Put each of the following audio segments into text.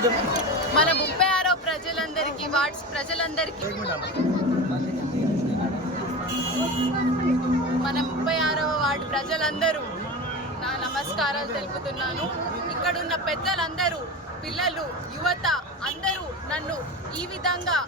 మన 36వ ప్రజలందరికీ వార్డ్స్ ప్రజలందరికీ మన 36వ వార్డు ప్రజలందరూ నా నమస్కారాలు తెలుపుతున్నాను. ఇక్కడున్న పెద్దలందరూ, పిల్లలు, యువత అందరూ నన్ను ఈ విధంగా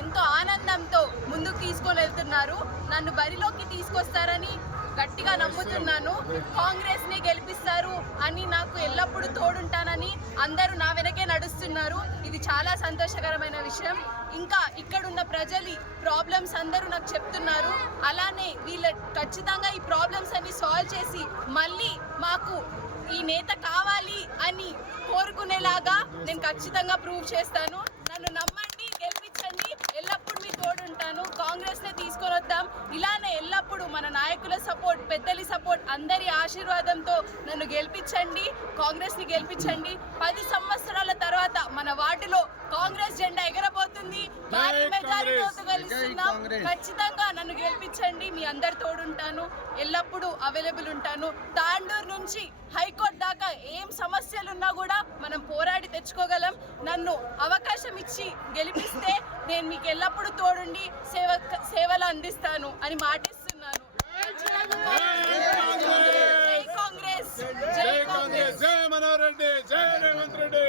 ఎంతో ఆనందంతో ముందుకు తీసుకొని వెళ్తున్నారు. నన్ను బరిలోకి తీసుకొస్తారని గట్టిగా నమ్ముతున్నాను. కాంగ్రెస్ ని గెలిపిస్తారు అని నాకు ఎల్లప్పుడూ తోడుంటానని అందరూ నా వెనకే నడుస్తున్నారు. ఇది చాలా సంతోషకరమైన విషయం. ఇంకా ఇక్కడున్న ప్రజలు ప్రాబ్లమ్స్ అందరూ నాకు చెప్తున్నారు. అలానే వీళ్ళ ఖచ్చితంగా ఈ ప్రాబ్లమ్స్ అన్ని సాల్వ్ చేసి మళ్ళీ మాకు ఈ నేత కావాలి అని కోరుకునేలాగా నేను ఖచ్చితంగా ప్రూవ్ చేస్తాను. నన్ను నమ్మండి, గెలిపించండి, ఎల్లప్పుడూ మీ తోడుంటాను. కాంగ్రెస్ నే తీసుకొని వద్దాం. ఇలానే ఎల్లప్పుడూ మన నాయకుల సపోర్ట్, పెద్దలి సపోర్ట్, అందరి ఆశీర్వాదంతో నన్ను గెలిపించండి, కాంగ్రెస్ ని గెలిపించండి. 10 సంవత్సరాల తర్వాత మన వార్డులో కాంగ్రెస్ జెండా ఎగరబోతుంది. భారీ మెజారిటీతో గెలుస్తున్నాం. ఖచ్చితంగా నన్ను గెలిపించండి. మీ అందరి తోడుంటాను, ఎల్లప్పుడూ అవైలబుల్ ఉంటాను. తాండూరు నుంచి హైకోర్టు దాకా ఏం సమస్యలున్నా కూడా మనం పోరాడి తెచ్చుకోగలం. నన్ను అవకాశం ఇచ్చి గెలిపిస్తే నేను మీకు ఎల్లప్పుడూ తోడుండి సేవలు అందిస్తాను అని మాటిస్తున్నాను. జై కాంగ్రెస్, జై కాంగ్రెస్, జై మనోహర్ రెడ్డి, జై రేవంత్ రెడ్డి.